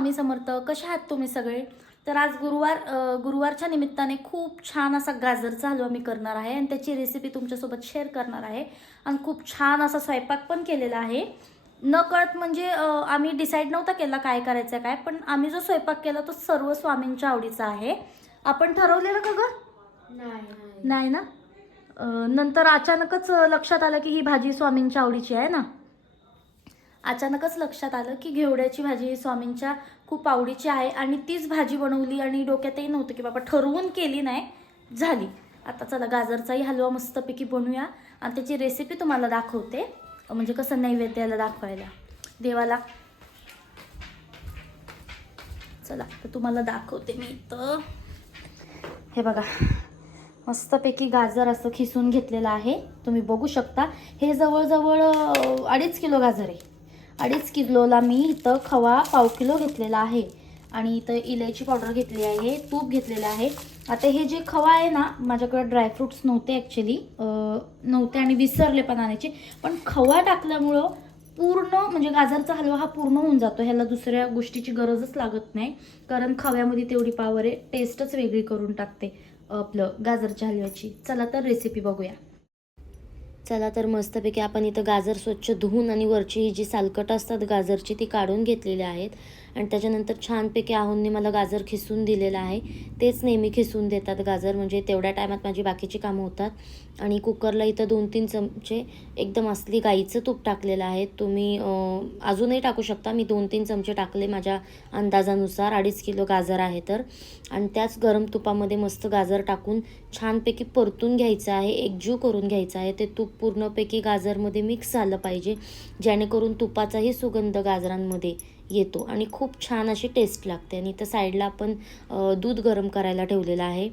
स्वामी समर्थ. कशा आहात तुम्ही सगळे? तर आज गुरुवारच्या निमित्ताने खूप छान असा गाजरचा हलवा मी करणार आहे आणि त्याची रेसिपी तुमच्यासोबत शेअर करणार आहे. आणि खूप छान असा स्वयंपाक पण केलेला आहे. नकळत म्हणजे आम्ही डिसाईड नव्हता केला काय करायचं काय, पण आम्ही जो स्वयंपाक केला तो सर्व स्वामींच्या आवडीचा आहे. आपण ठरवलेलं का गं? नाही ना. नंतर अचानकच लक्षात आलं की ही भाजी स्वामींच्या आवडीची आहे ना. अचानकच लक्षात आलं की घेवड्याची भाजी ही स्वामींच्या खूप आवडीची आहे आणि तीच भाजी बनवली आणि डोक्यातही नव्हतं की बाबा ठरवून केली नाही, झाली. आता चला गाजरचाही हलवा मस्तपैकी बनवूया आणि त्याची रेसिपी तुम्हाला दाखवते, म्हणजे कसं नैवेद्याला दाखवायला देवाला. चला तर तुम्हाला दाखवते मी. तर हे बघा, मस्तपैकी गाजर असं खिसून घेतलेलं आहे. तुम्ही बघू शकता. हे जवळजवळ 2.5 किलो गाजर आहे. 2.5 किलोला मी इथं खवा 1/2 किलो घेतलेला आहे आणि इथं इलायची पावडर घेतली आहे, तूप घेतलेलं आहे. आता हे जे खवा आहे ना, माझ्याकडे ड्रायफ्रूट्स नव्हते ॲक्च्युली, नव्हते आणि विसरले पण आणायचे. पण खवा टाकल्यामुळं पूर्ण म्हणजे गाजरचा हलवा हा पूर्ण होऊन जातो. ह्याला दुसऱ्या गोष्टीची गरजच लागत नाही, कारण खव्यामध्ये तेवढी पावर आहे. टेस्टच वेगळी करून टाकते आपलं गाजरच्या हलव्याची. चला तर रेसिपी बघूया. चला तर मस्तपैकी आपण इथं गाजर स्वच्छ धुवून आणि वरची ही जी सालकट असतात गाजरची ती काढून घेतलेली आहेत. आणि त्याच्यानंतर छानपैकी आहूंनी मला गाजर खिसून दिलेलं आहे. तेच नेहमी खिसून देतात गाजर, म्हणजे तेवढ्या टायमात माझी बाकीची कामं होतात. आणि कुकरला इथं 2-3 चमचे एकदम असली गाईचं तूप टाकलेलं आहे. तुम्ही अजूनही टाकू शकता. मी 2-3 चमचे टाकले माझ्या अंदाजानुसार. 2.5 किलो गाजर आहे तर. आणि त्याच गरम तुपामध्ये मस्त गाजर टाकून छानपैकी परतून घ्यायचं आहे, एकजीव करून घ्यायचं आहे. ते तूप पूर्णपैकी गाजरमध्ये मिक्स झालं पाहिजे, जेणेकरून तुपाचाही सुगंध गाजरांमध्ये येतो आणि खूप छान अशी टेस्ट लागते. आणि इथं साईडला आपण दूध गरम करायला ठेवलेलं आहे.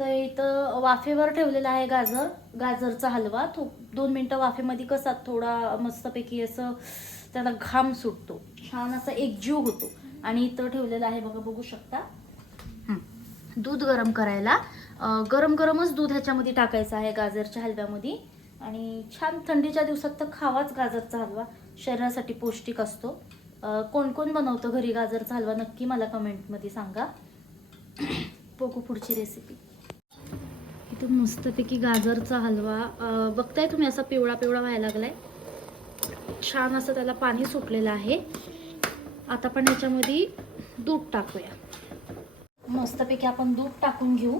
तर इथं वाफेवर ठेवलेला आहे गाजरचा हलवा. 2 मिनटं वाफेमध्ये कसा थोडा मस्तपैकी असं त्याला घाम सुटतो, छान असा एकजीव होतो. आणि इथं ठेवलेलं आहे बघा, बघू शकता, दूध गरम करायला. गरम गरमच दूध ह्याच्यामध्ये टाकायचं आहे गाजरच्या हलव्यामध्ये. आणि छान थंडीच्या दिवसात तर खावाच गाजरचा हलवा, शरीरासाठी पौष्टिक असतो. कोण कोण बनवतं घरी गाजरचा हलवा नक्की मला कमेंटमध्ये सांगा. बघू पुढची रेसिपी. इथं मस्तपैकी गाजरचा हलवा बघताय तुम्ही, असा पिवळा पिवळा व्हायला लागलाय. छान असं त्याला पाणी सुटलेलं आहे. आता आपण याच्यामध्ये दूध टाकूया. मस्तपैकी आपण दूध टाकून घेऊ.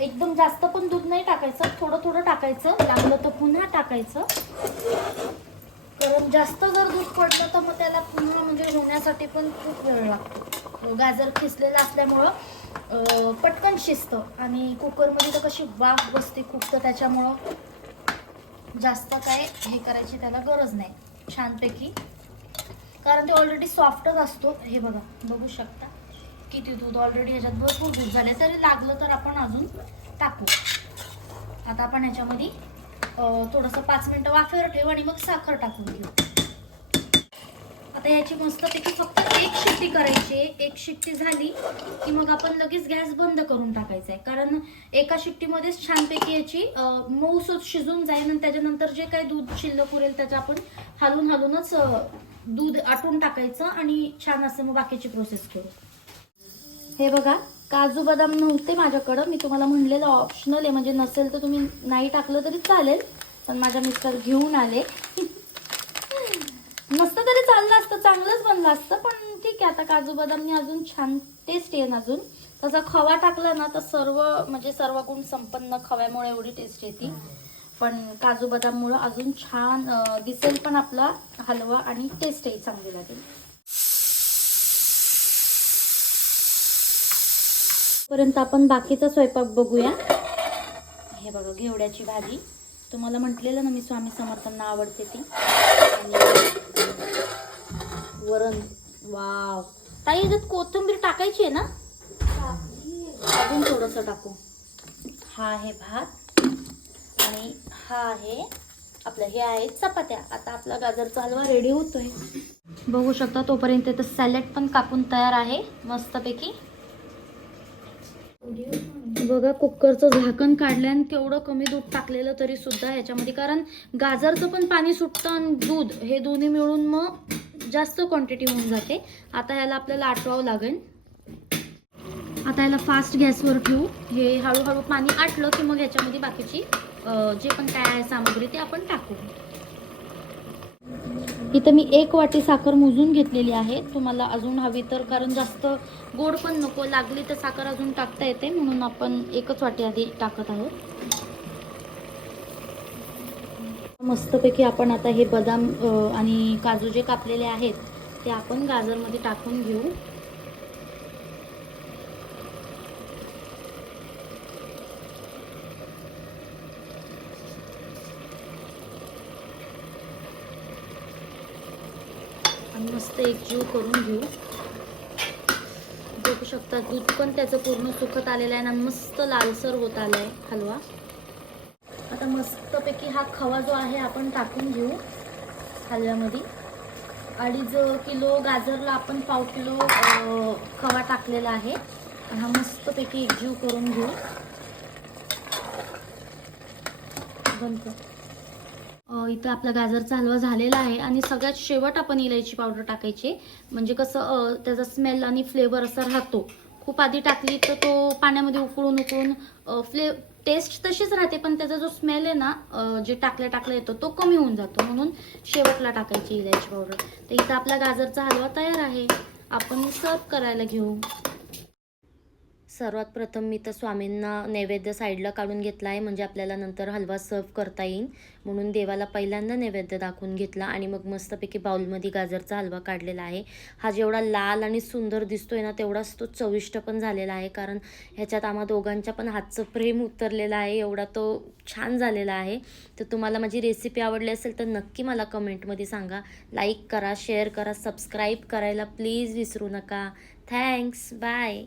एकदम जास्त पण दूध नाही टाकायचं, थोडं थोडं टाकायचं. लागलं तर पुन्हा टाकायचं, कारण जास्त जर दूध पडलं तर मग त्याला पुन्हा म्हणजे होण्यासाठी पण खूप वेळ लागतो. गाजर खिसलेलं असल्यामुळं पटकन शिजतं आणि कुकरमध्ये तर कशी वाफ बसते खूप, तर त्याच्यामुळं जास्त काय हे करायची त्याला गरज नाही. छानपैकी, कारण ते ऑलरेडी सॉफ्टच असतो. हे बघा, बघू शकता किती दूध ऑलरेडी ह्याच्यात भरपूर दूध झाले. तरी लागलं तर आपण अजून टाकू. आता आपण ह्याच्यामध्ये थोडंसं 5 मिनटं वाफेवर ठेवू आणि मग साखर टाकून घेऊ. आता याची मस्तपैकी फक्त 1 शिट्टी करायची. 1 शिट्टी झाली की मग आपण लगेच गॅस बंद करून टाकायचा आहे, कारण एका शिट्टीमध्येच छानपैकी याची मऊसूत शिजून जाईल. आणि त्याच्यानंतर जे काही दूध शिल्लक उरेल त्याचं आपण हलूनच दूध आटून टाकायचं आणि छान असं मग बाकीची प्रोसेस करू. हे बघा, काजू बदाम नव्हते माझ्याकडं. मी तुम्हाला म्हणलेलं ऑप्शनल आहे, म्हणजे नसेल तर तुम्ही नाही टाकलं तरी चालेल, पण माझ्या मिस्टर घेऊन आले. नसतं तरी चाललं असतं, चांगलंच बनलं असतं, पण ठीक आहे. आता काजू बदामनी अजून छान टेस्ट येईल. अजून तसा खवा टाकला ना तर सर्व गुण संपन्न खव्यामुळे एवढी टेस्ट येते, पण काजू बदाममुळे अजून छान दिसेल पण आपला हलवा आणि टेस्टही चांगली लागेल. पर्यंत आपण बाकीचा स्वयंपाक बघूया. हे बघा, घेवड्याची भाजी. तुम्हाला म्हटलेलं ना मी स्वामी समर्थांना आवडते ती. आणि वरण. वाव ताई, याच्यात कोथिंबीर टाकायची आहे ना? अजून थोडंसं टाकू. हा आहे भात आणि हा आहे आपलं, हे आहे चपात्या. आता आपला गाजरचा हलवा रेडी होतोय, बघू शकता. तोपर्यंत तर सॅलड पण कापून तयार आहे मस्तपैकी. बघा, कुकरचं झाकण काढलं आणि केवढं कमी दूध टाकलेलं तरी सुद्धा ह्याच्यामध्ये, कारण गाजरचं पण पाणी सुटतं आणि दूध, हे दोन्ही मिळून मग जास्त क्वांटिटी होऊन जाते. आता ह्याला आपल्याला आटवावं लागेल. आता याला फास्ट गॅसवर ठेवू. हे हळूहळू पाणी आटलं की मग ह्याच्यामध्ये बाकीची जे पण काय आहे सामग्री ते आपण टाकू. इथं मी 1 वाटी साखर मोजून घेतलेली आहे. तुम्हाला अजून हवी तर, कारण जास्त गोड पण नको, लागली तर साखर अजून टाकता येते, म्हणून आपण 1च वाटी आधी टाकत आहोत. मस्तपैकी आपण आता हे बदाम आणि काजू जे कापलेले आहेत ते आपण गाजरमध्ये टाकून घेऊ. आणि मस्त एकजीव करून घेऊ. बघू शकता दूध पण त्याचं पूर्ण सुकत आलेलं आहे आणि मस्त लालसर होत आला आहे हलवा. आता मस्तपैकी हा खवा जो आहे आपण टाकून घेऊ हलव्यामध्ये. 2.5 किलो गाजरला आपण 1/2 किलो खवा टाकलेला आहे. हा मस्तपैकी एकजीव करून घेऊ. इथं आपला गाजरचा हलवा झालेला आहे आणि सगळ्यात शेवट आपण इलायची पावडर टाकायची, म्हणजे कसं त्याचा स्मेल आणि फ्लेवर असा राहतो. खूप आधी टाकली तर तो पाण्यामध्ये उकळून टेस्ट तशीच राहते, पण त्याचा जो स्मेल आहे ना जे टाकल्या येतो तो कमी होऊन जातो, म्हणून शेवटला टाकायची इलायची पावडर. तर इथं आपला गाजरचा हलवा तयार आहे. आपण सर्व करायला घेऊ. सर्वात प्रथम मी तर स्वामींना नैवेद्य साईडला काढून घेतला आहे, म्हणजे आपल्याला नंतर हलवा सर्व करता येईल, म्हणून देवाला पहिल्यांदा नैवेद्य दाखवून घेतला आणि मग मस्तपैकी बाउलमध्ये गाजरचा हलवा काढलेला आहे. हा जेवढा लाल आणि सुंदर दिसतोय ना तेवढाच तो चविष्ट पण झालेला आहे, कारण ह्याच्यात आम्हा दोघांच्या पण हातचं प्रेम उतरलेलं आहे, एवढा तो छान झालेला आहे. तर तुम्हाला माझी रेसिपी आवडली असेल तर नक्की मला कमेंटमध्ये सांगा. लाईक करा, शेअर करा, सबस्क्राईब करायला प्लीज विसरू नका. थँक्स. बाय.